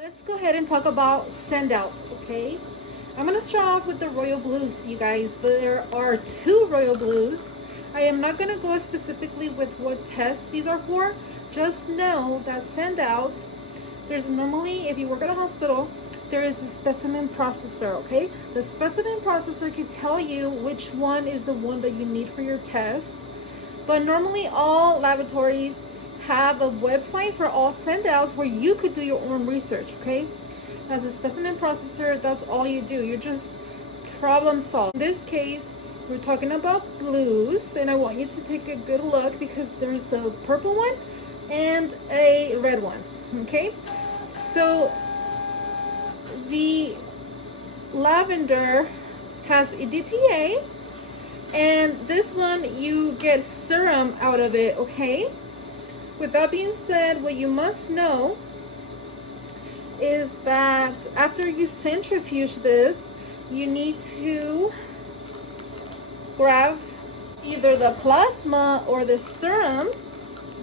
Let's go ahead and talk about send outs, okay? I'm gonna start off with the royal blues, you guys. There are 2 royal blues. I am not gonna go specifically with what tests these are for. Just know that send outs, there's normally, if you work at a hospital, there is a specimen processor, okay? The specimen processor can tell you which one is the one that you need for your test. But normally all laboratories have a website for all send outs where you could do your own research, okay? As a specimen processor, that's all you do. You're just problem solve. In this case, we're talking about blues, and I want you to take a good look because there's a purple one and a red one, okay? So the lavender has a DTA, and this one you get serum out of it, okay? With that being said, what you must know is that after you centrifuge this, you need to grab either the plasma or the serum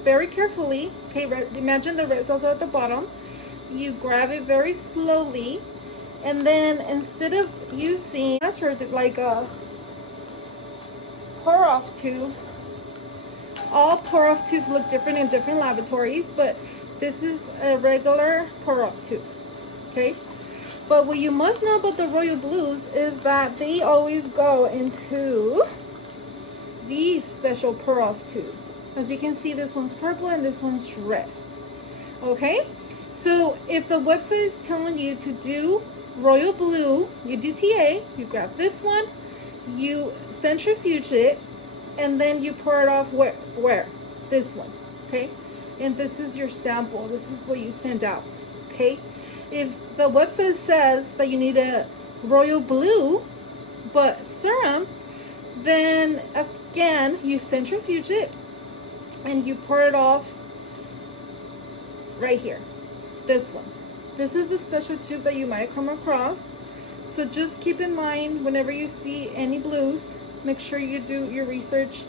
very carefully. Okay, imagine the red cells are at the bottom. You grab it very slowly, and then instead of using like a pour-off tube, all pour-off tubes look different in different laboratories, but this is a regular pour-off tube, okay? But what you must know about the royal blues is that they always go into these special pour-off tubes. As you can see, this one's purple and this one's red, okay? So if the website is telling you to do royal blue, you do TA, you grab this one, you centrifuge it, and then you pour it off where? This one, okay? And this is your sample. This is what you send out, okay? If the website says that you need a royal blue but serum, then again, you centrifuge it and you pour it off right here, this one. This is a special tube that you might come across. So just keep in mind whenever you see any blues, make sure you do your research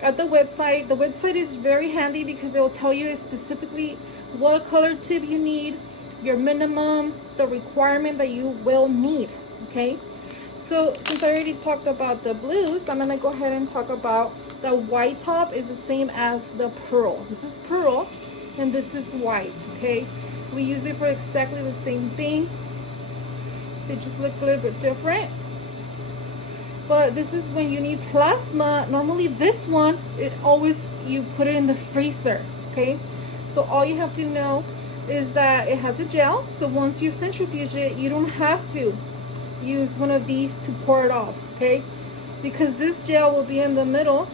at the website. The website is very handy because it will tell you specifically what color tube you need, your minimum, the requirement that you will need, okay? So since I already talked about the blues, I'm gonna go ahead and talk about the white top is the same as the pearl. This is pearl and this is white, okay? We use it for exactly the same thing. They just look a little bit different. But this is when you need plasma. Normally this one, you put it in the freezer, okay? So all you have to know is that it has a gel. So once you centrifuge it, you don't have to use one of these to pour it off, okay? Because this gel will be in the middle,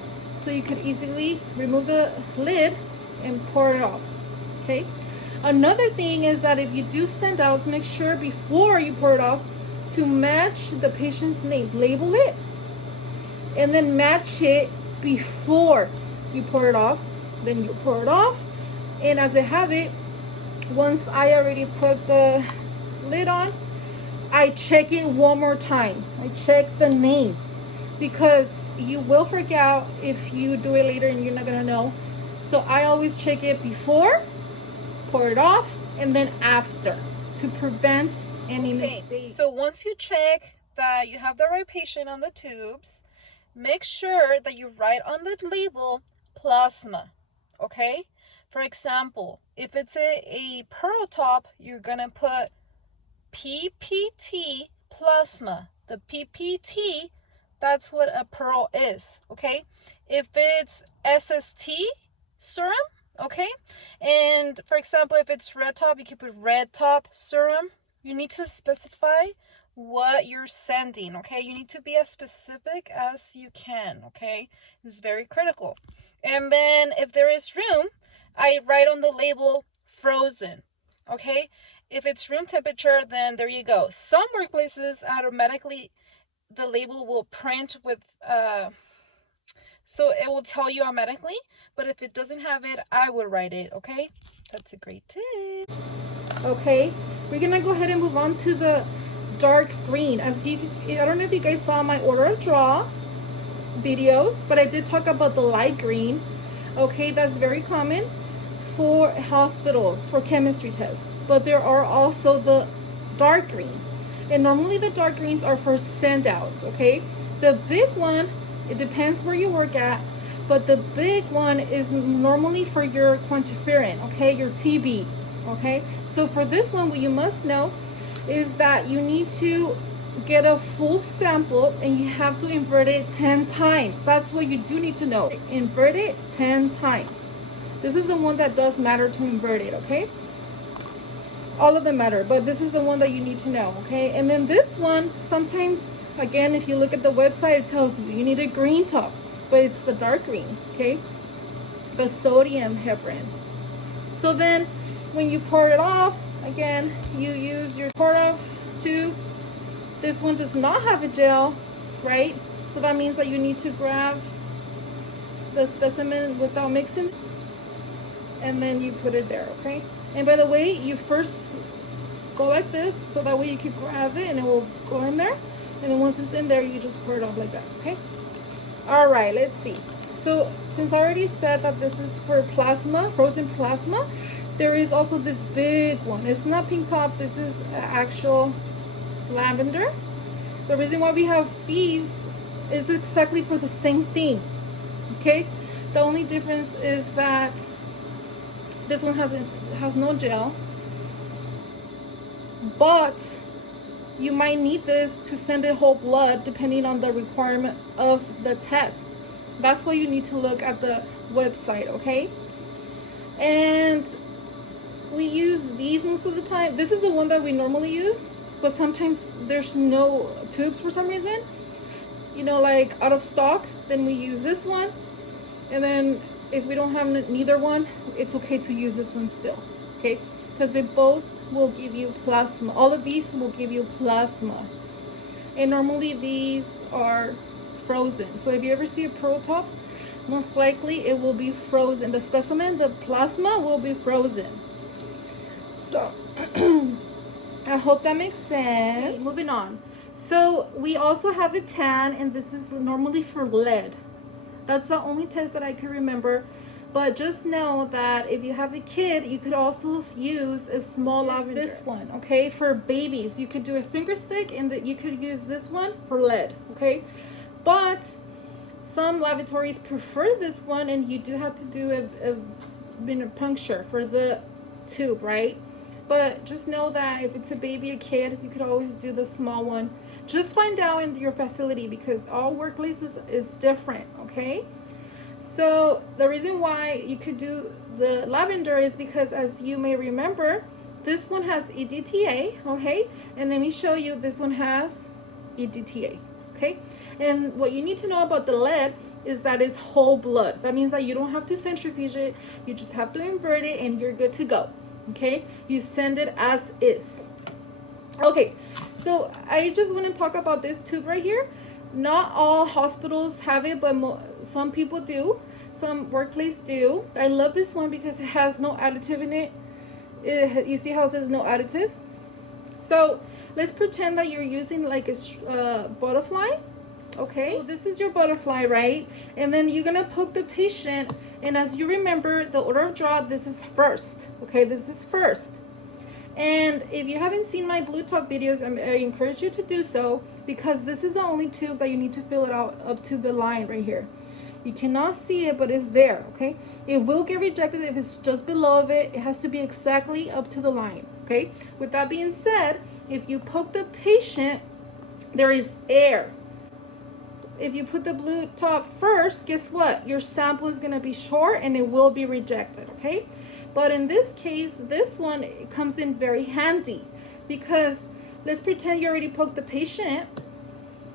so you could easily remove the lid and pour it off, okay? Another thing is that if you do send outs, make sure before you pour it off to match the patient's name. Label it and then match it before you pour it off. Then you pour it off, and as I have it, once I already put the lid on, I check it one more time. I check the name because you will forget if you do it later and you're not gonna know. So I always check it before, pour it off, and then after to prevent any mistakes. So once you check that you have the right patient on the tubes, make sure that you write on the label plasma, okay? For example, if it's a pearl top, you're gonna put PPT plasma. The PPT, that's what a pearl is, okay? If it's SST serum, okay? And for example, if it's red top, you can put red top serum. You need to specify what you're sending, okay? You need to be as specific as you can, okay? It's very critical. And then if there is room, I write on the label frozen, okay? If it's room temperature, then there you go. Some workplaces automatically, the label will print with, so it will tell you automatically, but if it doesn't have it, I will write it, okay? That's a great tip. Okay, we're gonna go ahead and move on to the dark green. I don't know if you guys saw my order of draw videos, but I did talk about the light green. Okay, that's very common. for hospitals for chemistry tests, but there are also the dark green. And normally the dark greens are for send outs, okay? The big one, it depends where you work at, but the big one is normally for your quantiferin, okay? Your TB, okay? So for this one, what you must know is that you need to get a full sample and you have to invert it 10 times. That's what you do need to know. Invert it 10 times. This is the one that does matter to invert it, okay? All of them matter, but this is the one that you need to know, okay? And then this one, sometimes, again, if you look at the website, it tells you need a green top, but it's the dark green, okay? The sodium heparin. So then, when you pour it off, again, you use your pour off tube. This one does not have a gel, right? So that means that you need to grab the specimen without mixing, and then you put it there, okay? And by the way, you first go like this, so that way you can grab it and it will go in there. And then once it's in there, you just pour it off like that, okay? All right, let's see. So since I already said that this is for plasma, frozen plasma, there is also this big one. It's not pink top, this is actual lavender. The reason why we have these is exactly for the same thing, okay? The only difference is that this one has no gel, but you might need this to send it whole blood depending on the requirement of the test. That's why you need to look at the website, okay? And we use these most of the time. This is the one that we normally use, but sometimes there's no tubes for some reason, you know, like out of stock. Then we use this one, and then if we don't have neither one, it's okay to use this one still, okay? Because they both will give you plasma. All of these will give you plasma. And normally these are frozen. So if you ever see a Pro Top, most likely it will be frozen. The specimen, the plasma will be frozen. So, I hope that makes sense. Okay, moving on. So we also have a tan, and this is normally for lead. That's the only test that I can remember. But just know that if you have a kid, you could also use a small lavender. This one, okay? For babies, you could do a finger stick, and you could use this one for lead, okay? But some laboratories prefer this one, and you do have to do a puncture for the tube, right? But just know that if it's a baby, a kid, you could always do the small one. Just find out in your facility, because all workplaces is different, okay? So the reason why you could do the lavender is because, as you may remember, this one has EDTA, okay? And let me show you, this one has EDTA, okay? And what you need to know about the lead is that it's whole blood. That means that you don't have to centrifuge it. You just have to invert it and you're good to go, okay? You send it as is. Okay, so I just want to talk about this tube right here. Not all hospitals have it, but some people do. Some workplace do. I love this one because it has no additive in it. You see how it says no additive? So let's pretend that you're using like a butterfly. Okay, so this is your butterfly, right? And then you're gonna poke the patient, and as you remember, the order of draw, this is first. Okay, this is first. And if you haven't seen my blue top videos, I encourage you to do so, because this is the only tube that you need to fill it out up to the line right here. You cannot see it, but it's there, okay? It will get rejected if it's just below of it. It has to be exactly up to the line, okay? With that being said, if you poke the patient, there is air. If you put the blue top first, guess what? Your sample is gonna be short and it will be rejected, okay? But in this case, this one comes in very handy, because let's pretend you already poked the patient.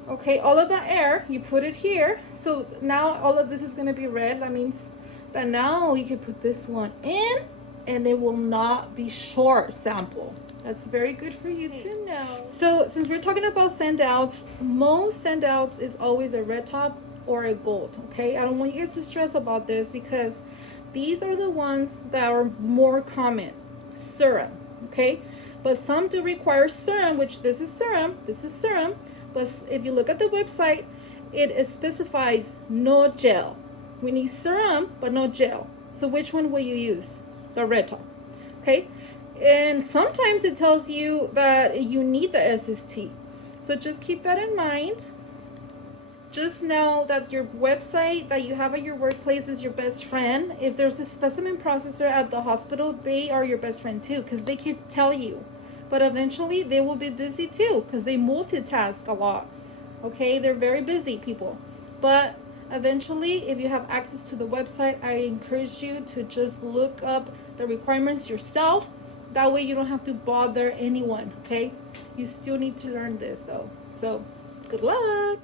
Okay, all of that air, you put it here. So now all of this is gonna be red. That means that now you can put this one in and it will not be short sample. That's very good for you to know. So since we're talking about send outs, most send outs is always a red top or a gold, okay? I don't want you guys to stress about this, because these are the ones that are more common. Serum, okay? But some do require serum, which this is serum, but if you look at the website, it specifies no gel. We need serum, but no gel. So which one will you use? the red top. Okay, and sometimes it tells you that you need the SST. So just keep that in mind. Just know that your website that you have at your workplace is your best friend. If there's a specimen processor at the hospital, they are your best friend too, because they can tell you. But eventually they will be busy too, because they multitask a lot. Okay, they're very busy people. But eventually, if you have access to the website, I encourage you to just look up the requirements yourself. That way you don't have to bother anyone, okay? You still need to learn this though. So good luck.